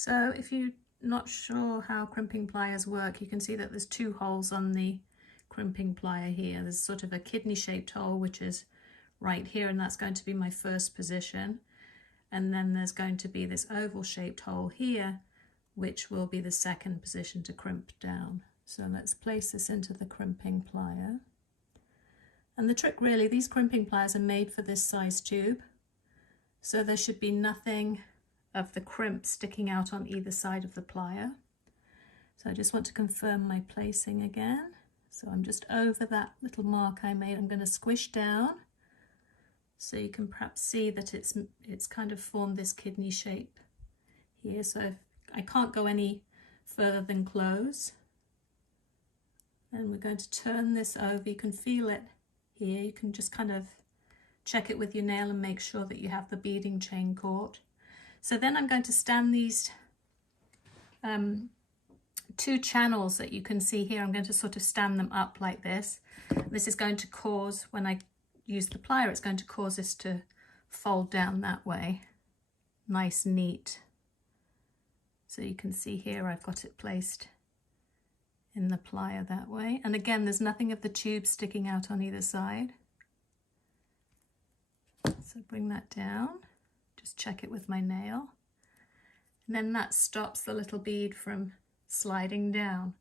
So if you're not sure how crimping pliers work, you can see that there's two holes on the crimping plier here. There's sort of a kidney shaped hole, which is right here, and that's going to be my first position. And then there's going to be this oval shaped hole here, which will be the second position to crimp down. So let's place this into the crimping plier. And the trick really, these crimping pliers are made for this size tube. So there should be nothing of the crimp sticking out on either side of the plier. So I just want to confirm my placing again. So I'm just over that little mark I made. I'm going to squish down so you can perhaps see that it's kind of formed this kidney shape here. So if I can't go any further than close. And we're going to turn this over. You can feel it here. You can just kind of check it with your nail and make sure that you have the beading chain caught. So then I'm going to stand these two channels that you can see here. I'm going to sort of stand them up like this. This is going to cause, when I use the plier, it's going to cause this to fold down that way. Nice, neat. So you can see here I've got it placed in the plier that way. And again, there's nothing of the tube sticking out on either side. So bring that down, just check it with my nail. And then that stops the little bead from sliding down.